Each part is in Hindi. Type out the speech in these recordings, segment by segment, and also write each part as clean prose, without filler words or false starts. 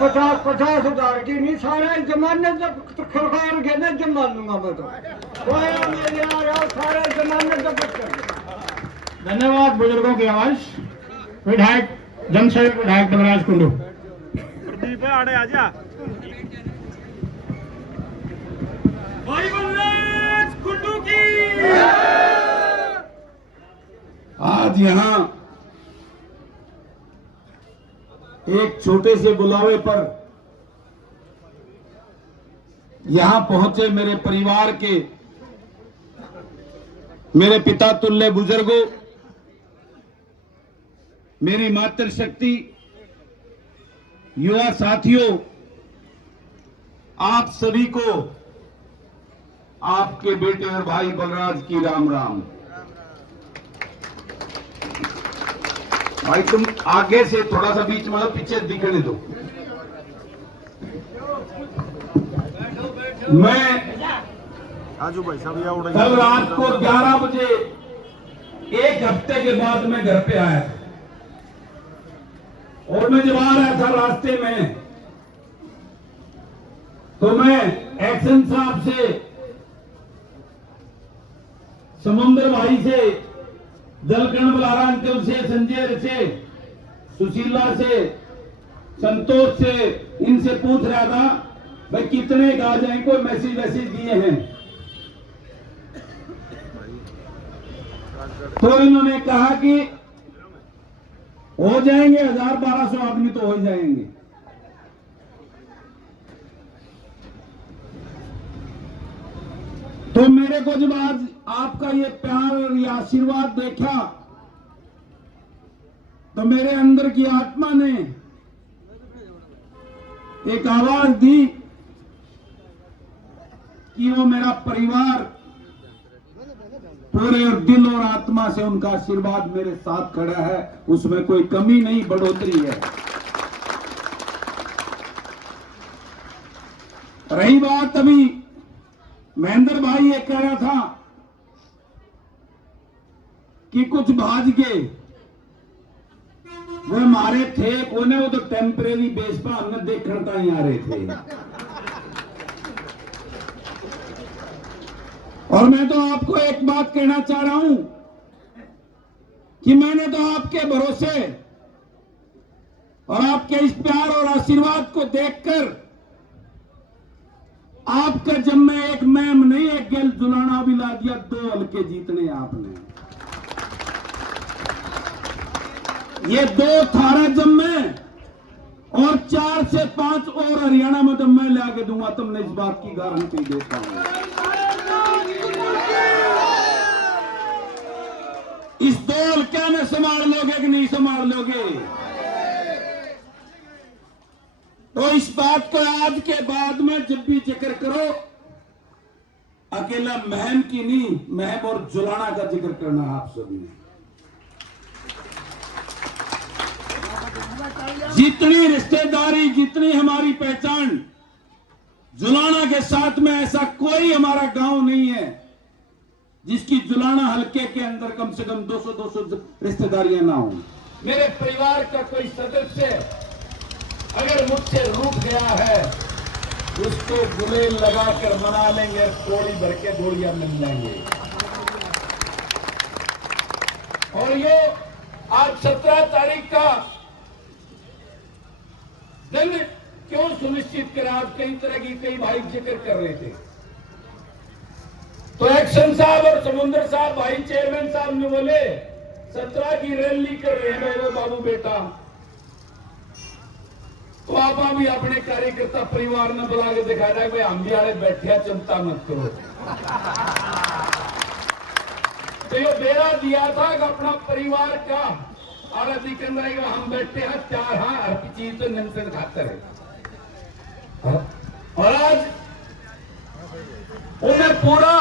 50,000 की नहीं, सारे जमाने तक खरखार के ना जमा लूंगा मैं तो, सारे जमाने तक। धन्यवाद बुजुर्गों की आवाज। विधायक जनसेवक विधायक देवराज कुंडू। प्रदीप आड़े आजा। भाई बलराज कुंडू की। आज यहाँ एक छोटे से बुलावे पर यहां पहुंचे मेरे परिवार के, मेरे पिता तुल्य बुजुर्गों, मेरी मातृशक्ति, युवा साथियों, आप सभी को आपके बेटे और भाई बलराज की राम राम। भाई तुम आगे से थोड़ा सा बीच में पीछे दिखने दो। मैं आजू भाई सब कल रात को 11 बजे, एक हफ्ते के बाद मैं घर पे आया था, और मैं जब आ रहा था रास्ते में तो मैं एक्शन साहब से, समुद्र भाई से, दलकर्ण बलारा अंकल से, संजय से, सुशीला से, संतोष से, इनसे पूछ रहा था भाई कितने का आ जाए, कोई मैसेज वैसेज दिए हैं। तो इन्होंने कहा कि हो जाएंगे 1000-1200 आदमी तो हो जाएंगे। तो मेरे को जब आज आपका ये प्यार और ये आशीर्वाद देखा तो मेरे अंदर की आत्मा ने एक आवाज दी कि वो मेरा परिवार पूरे और दिल और आत्मा से उनका आशीर्वाद मेरे साथ खड़ा है, उसमें कोई कमी नहीं, बढ़ोतरी है। रही बात अभी महेंद्र भाई ये कह रहा था कि कुछ भाज के वो हमारे थे कोने, वो तो टेम्परेरी बेस पर हमने देखता ही आ रहे थे। और मैं तो आपको एक बात कहना चाह रहा हूं कि मैंने तो आपके भरोसे और आपके इस प्यार और आशीर्वाद को देखकर आपका जब मैं एक मैम नहीं, एक गेल जुलाना भी ला दिया, 2 हल्के जीतने आपने। ये 2 थारा जब मैं और 4 से 5 और हरियाणा में तो मैं लाके दूंगा, तुमने इस बात की गारंटी देता हूं। इस 2 हल्के में संभाल लोगे कि नहीं संभाल लोगे? तो इस बात को आज के बाद में जब भी जिक्र करो, अकेला महम की नहीं, महम और जुलाना का जिक्र करना आप सभी ने। जितनी रिश्तेदारी, जितनी हमारी पहचान जुलाना के साथ में, ऐसा कोई हमारा गांव नहीं है जिसकी जुलाना हल्के के अंदर कम से कम 200 रिश्तेदारियां ना हो। मेरे परिवार का कोई सदस्य अगर मुझसे रूठ गया है, उसको गुलेल लगाकर मना लेंगे, थोड़ी भर के गोलियां मिल लेंगे। और ये आज 17 तारीख का दिन क्यों सुनिश्चित करा? आज कई तरह की कई भाई जिक्र कर रहे थे, तो एक्शन साहब और समुद्र साहब भाई चेयरमैन साहब ने बोले 17 की रैली कर रहे हैं मेरे बाबू बेटा, तो आप भी अपने कार्यकर्ता परिवार ने बुला के दिखा रहा है भाई हम भी आड़े बैठे, चिंता मत करो। तो ये बेरा दिया था कि अपना परिवार का और अधिकतर हम बैठे हैं 4, हाँ हर चीज तो निमंत्रण खातर है। और आज उन्हें पूरा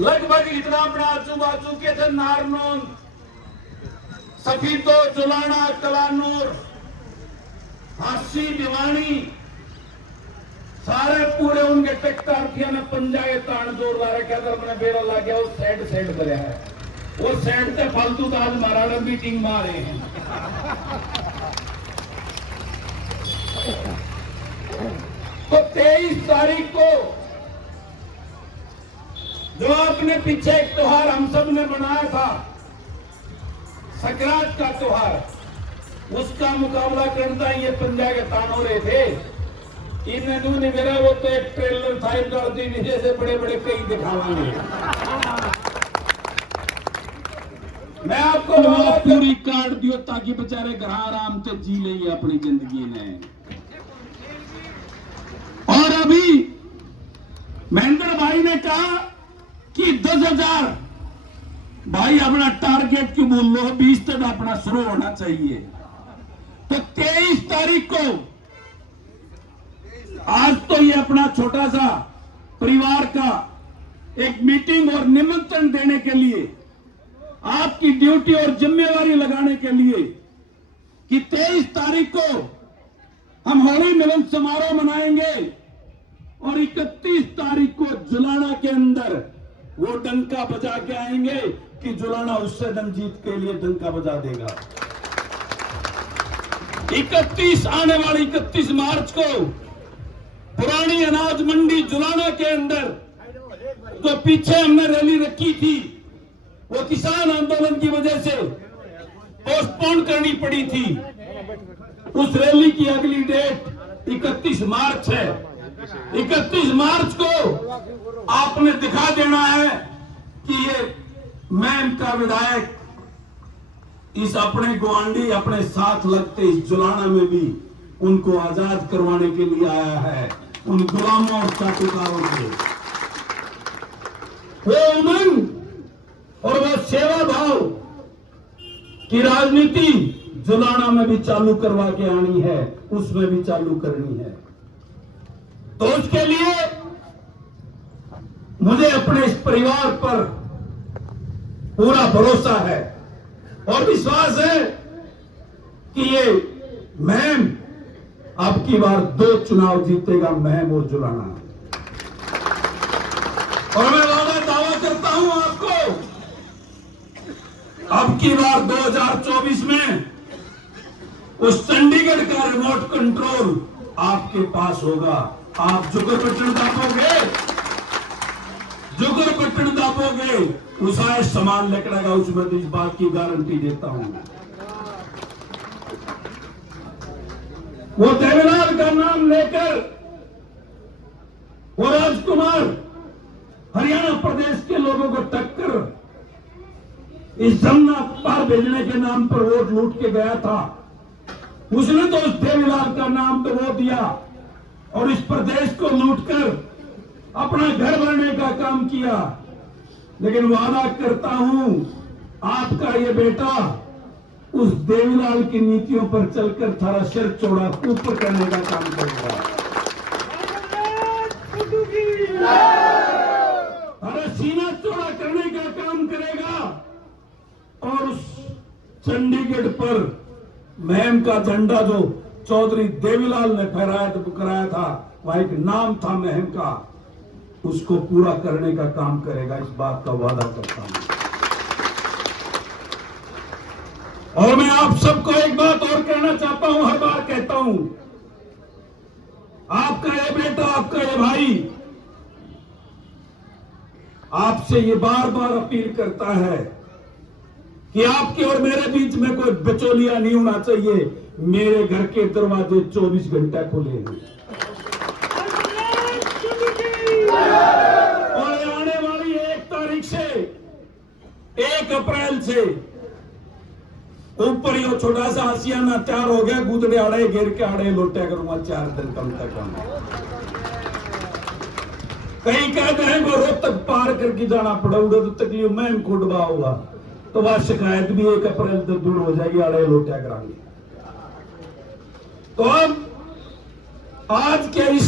लगभग इतना अपना आजू बाजू के थे, नारनौल, सफीतो, जुलाना, कलानूर, हासी, भिवानी, सारे पूरे उनके टेक्टार्थिया ने पंजाए तान जोरदार क्या मैंने बेरा ला गया, वो साइड बजा है, वो साइड से फालतू का आज महाराणा मीटिंग में आ रहे हैं। तो 23 तारीख को जो आपने पीछे एक त्योहार हम सब ने बनाया था, संक्रांत का त्योहार, उसका मुकाबला करता ये पंजा के तान हो रहे थे। इन्हें नहीं मेरा वो तो एक ट्रेलर था कर दी जैसे बड़े बड़े कई दिखावांगे। मैं आपको पूरी कार्ड दियो ताकि बेचारे घर आराम से जी लेंगे अपनी जिंदगी में। और अभी महेंद्र भाई ने कहा कि 10,000 भाई अपना टारगेट क्यों बोल लो, 20 तक अपना शुरू होना चाहिए। तो 23 तारीख को आज तो ये अपना छोटा सा परिवार का एक मीटिंग और निमंत्रण देने के लिए, आपकी ड्यूटी और जिम्मेवारी लगाने के लिए कि 23 तारीख को हम होली मिलन समारोह मनाएंगे और 31 तारीख को जुलाना के अंदर वो डंका बजा के आएंगे कि जुलाना उससे जीत के लिए डंका बजा देगा। 31 आने वाली 31 मार्च को पुरानी अनाज मंडी जुलाना के अंदर तो पीछे हमने रैली रखी थी, वो किसान आंदोलन की वजह से पोस्टपोन करनी पड़ी थी। उस रैली की अगली डेट 31 मार्च है। 31 मार्च को आपने दिखा देना है कि ये मैम का विधायक इस अपने गुआंडी अपने साथ लगते इस जुलाना में भी उनको आजाद करवाने के लिए आया है, उन गुलामों और चाटुकारों से। वो उमंग और वो सेवा भाव की राजनीति जुलाना में भी चालू करवा के आनी है, उसमें भी चालू करनी है। तो उसके लिए मुझे अपने इस परिवार पर पूरा भरोसा है और विश्वास है कि ये महम अब की बार 2 चुनाव जीतेगा, महम और जुलाना। और मैं दावा करता हूं आपको, अब की बार 2024 में उस चंडीगढ़ का रिमोट कंट्रोल आपके पास होगा। आप जुगर बटन दाबोगे, उसाए सामान निकलेगा, उसमें तो इस बात की गारंटी देता हूं। वो देवीलाल का नाम लेकर वो राजकुमार हरियाणा प्रदेश के लोगों को टक्कर इस जमुना पार भेजने के नाम पर वोट लूट के गया था। उसने तो उस देवीलाल का नाम पे वोट दिया और इस प्रदेश को लूटकर अपना घर भरने का काम किया। लेकिन वादा करता हूं, आपका ये बेटा उस देवीलाल की नीतियों पर चलकर थारा सिर चौड़ा ऊपर करने का काम करेगा, थारा सीना चौड़ा करने का काम करेगा। और उस चंडीगढ़ पर महम का झंडा जो चौधरी देवीलाल ने कराया था, वह एक नाम था महम का, उसको पूरा करने का काम करेगा, इस बात का वादा करता हूं। और मैं आप सबको एक बात और कहना चाहता हूं, हर बार कहता हूं, आपका ये बेटा, आपका ये भाई आपसे ये बार बार अपील करता है कि आपके और मेरे बीच में कोई बिचौलिया नहीं होना चाहिए। मेरे घर के दरवाजे 24 घंटे खुले हैं और आने वाली 1 तारीख से 1 अप्रैल से ऊपर यो छोटा सा आसियाना तैयार हो गया, गुदड़े आड़े घेर के आड़े लोटे करूंगा 4 दिन कम तक। कहीं कहते हैं वो रोहतक पार करके जाना पड़ेगा तो तकलीफ में खुडवा होगा, तो वह शिकायत भी 1 अप्रैल तक दूर हो जाएगी, आड़े लोटिया कराएंगे। तो अब आज के इस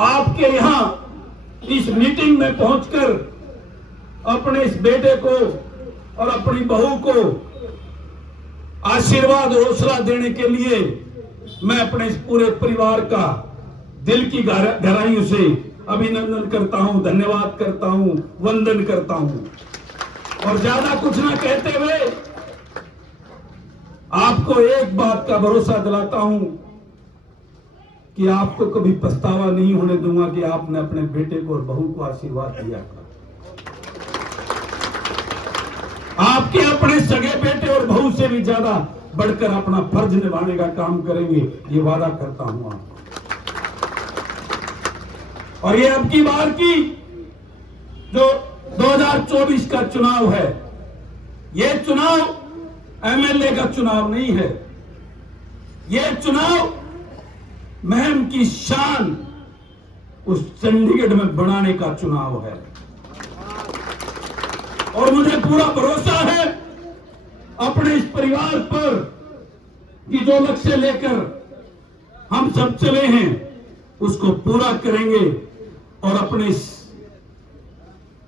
आपके यहां इस मीटिंग में पहुंचकर अपने इस बेटे को और अपनी बहू को आशीर्वाद और हौसला देने के लिए मैं अपने इस पूरे परिवार का दिल की गहराइयों से अभिनंदन करता हूं, धन्यवाद करता हूं, वंदन करता हूं। और ज्यादा कुछ ना कहते हुए आपको एक बात का भरोसा दिलाता हूं कि आपको कभी पछतावा नहीं होने दूंगा कि आपने अपने बेटे को और बहू को आशीर्वाद दिया था। आपके अपने सगे बेटे और बहू से भी ज्यादा बढ़कर अपना फर्ज निभाने का काम करेंगे, ये वादा करता हूं आपको। और ये अब की बार की जो 2024 का चुनाव है, ये चुनाव एमएलए का चुनाव नहीं है, ये चुनाव महम की शान उस चंडीगढ़ में बनाने का चुनाव है। और मुझे पूरा भरोसा है अपने इस परिवार पर कि जो लक्ष्य लेकर हम सब चले हैं उसको पूरा करेंगे और अपने इस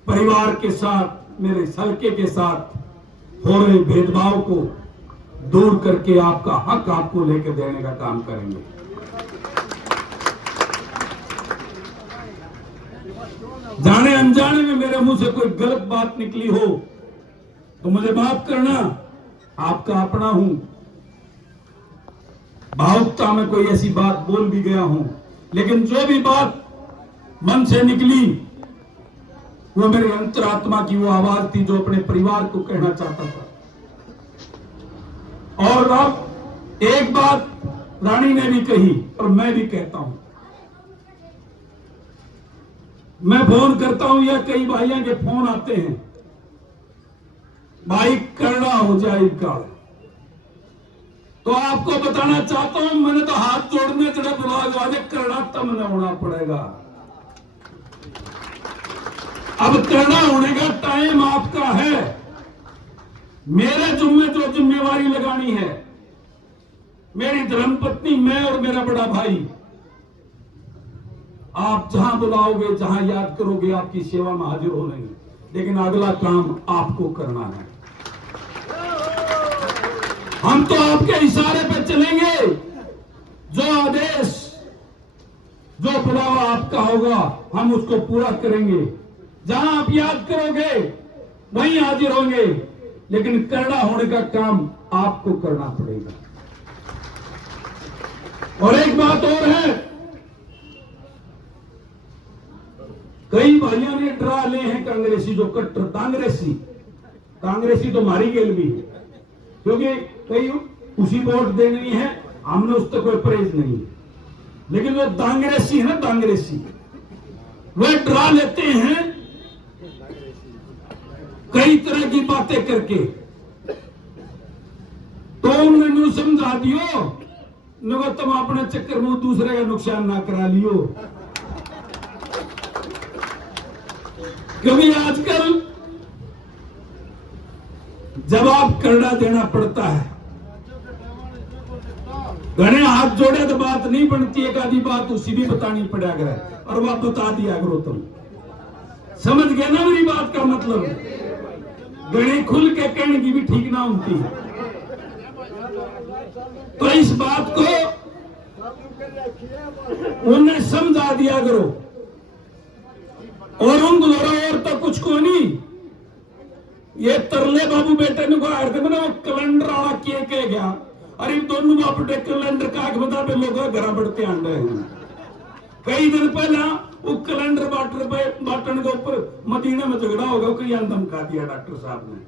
परिवार के साथ, मेरे हल्के के साथ हो रहे भेदभाव को दूर करके आपका हक आपको लेकर देने का काम करेंगे। जाने अनजाने में मेरे मुंह से कोई गलत बात निकली हो तो मुझे माफ करना, आपका अपना हूं। भावुकता में कोई ऐसी बात बोल भी गया हूं, लेकिन जो भी बात मन से निकली वो मेरी अंतरात्मा की वो आवाज थी जो अपने परिवार को कहना चाहता था। और अब एक बात रानी ने भी कही और मैं भी कहता हूं, मैं फोन करता हूं या कई भाइयों के फोन आते हैं, भाई करना हो जाए का, तो आपको बताना चाहता हूं, मैंने तो हाथ जोड़ने चढ़े ब्लॉग वाले करना तब न होना पड़ेगा। अब करना होने का टाइम आपका है। मेरे जुम्मे जो जिम्मेवारी लगानी है, मेरी धर्मपत्नी, मैं और मेरा बड़ा भाई, आप जहां बुलाओगे, जहां याद करोगे, आपकी सेवा में हाजिर हो लेंगे, लेकिन अगला काम आपको करना है। हम तो आपके इशारे पे चलेंगे, जो आदेश, जो बुलावा आपका होगा हम उसको पूरा करेंगे। जहां आप याद करोगे वहीं हाजिर होंगे, लेकिन करना होने का काम आपको करना पड़ेगा। और एक बात और है, कई भाइयों ने डरा ले हैं कांग्रेसी, जो कट्टर कांग्रेसी तो मारी गेल भी है, क्योंकि कई उसी वोट देनी है, हमने उस तक कोई परहेज नहीं है। लेकिन जो दांग्रेसी है ना, दांग्रेसी, वे डरा लेते हैं कई तरह की बातें करके। तो उन्होंने समझा दियो नगर तुम अपने चक्कर में दूसरे का नुकसान ना करा लियो, क्योंकि आजकल जवाब करना देना पड़ता है। घने हाथ जोड़े तो बात नहीं बनती, एक आधी बात उसी भी बतानी पड़ा करे, और वह बता दिया करो। तुम समझ गए ना मेरी बात का मतलब? घने खुल के कहने की भी ठीक ना होती है। तो इस बात को उन्हें समझा दिया करो, और उन और तो कुछ को नहीं। ये तरले बाबू बेटे ने को मैंने वो कैलेंडर आला के गया, अरे दोनों अपने कैलेंडर का बता पे लोग घर बढ़ते आंडे हैं। कई दिन पहला वो कैलेंडर बांटने के ऊपर मदीना में झगड़ा होगा, कई अंदम खा दिया डॉक्टर साहब ने,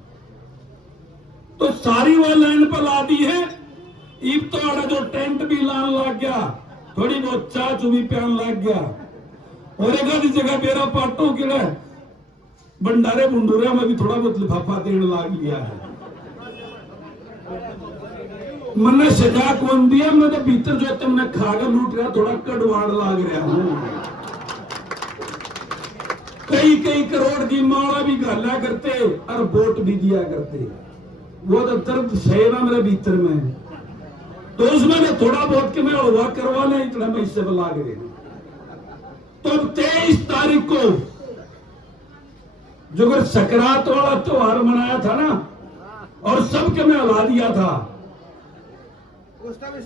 तो सारी वो लाइन पर ला दी है। ईब तो आड़ा जो टेंट भी लान लग गया, थोड़ी बहुत चाह चुभी प्यान लग गया, और एक आधी जगह मेरा पाटो के भंडारे भुंडूरे में भी थोड़ा बहुत लिफाफा देने लग लिया है। मैंने सजा कौन दिया, मैं तो भीतर जो तुमने खाकर लूट रहा, थोड़ा कड़वाड़ लाग रहा हूं। कई करोड़ की माला भी गाला करते और वोट भी दिया करते, वो तो दर्द सहेना मेरे भीतर में, तो उसमें थोड़ा बहुत के मैं हुआ करवा लें, इतना मैं इससे लाग रहे। तो 23 तारीख को जो अगर सकरात वाला त्योहार मनाया था ना, और सबके में हला दिया था,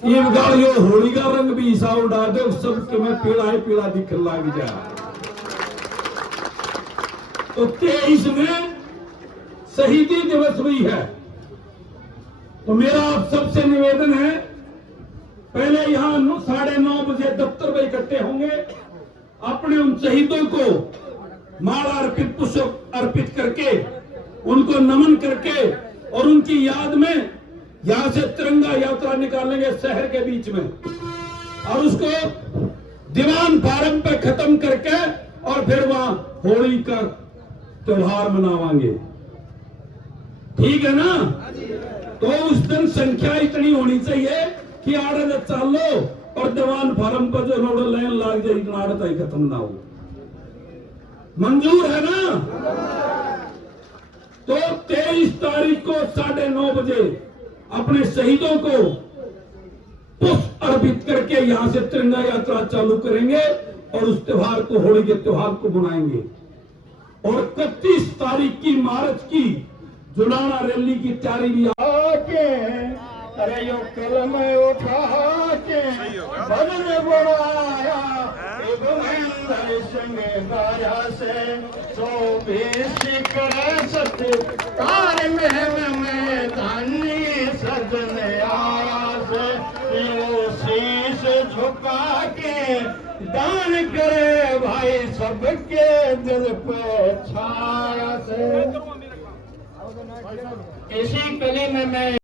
ये गाड़ियों होली का रंग भी ईसा उड़ा दे, सबके में पीला ही पीला दिख लग जाए। तो 23 में शहीदी दिवस हुई है। तो मेरा आप सबसे निवेदन है पहले यहाँ 9:30 बजे दफ्तर में इकट्ठे होंगे, अपने उन शहीदों को माला अर्पित पुष्प अर्पित करके, उनको नमन करके और उनकी याद में यहां से तिरंगा यात्रा निकालेंगे शहर के बीच में, और उसको दीवान फार्म पे खत्म करके और फिर वहां होली का त्योहार मनावाएंगे। ठीक है ना? तो उस दिन संख्या इतनी होनी चाहिए कि आड़े चालो और दीवान फार्म पर जो रोड लाइन लाग जाए, इतना आड़ता ही खत्म ना हो। मंजूर है ना? तो 23 तारीख को 9:30 बजे अपने शहीदों को पुष्प अर्पित करके यहां से तिरंगा यात्रा चालू करेंगे और उस त्योहार को, होली के त्योहार को मनाएंगे। और 31 तारीख की मार्च की जुलाना रैली की तैयारी भी आके, अरे यो कलम उठा के बदल बढ़ाया संग गाया से 24 कर सत्य तार में धानी सजन आया से, यो शीश झुका के दान करे भाई सबके दिल पे छाया से। इसी कली में मैं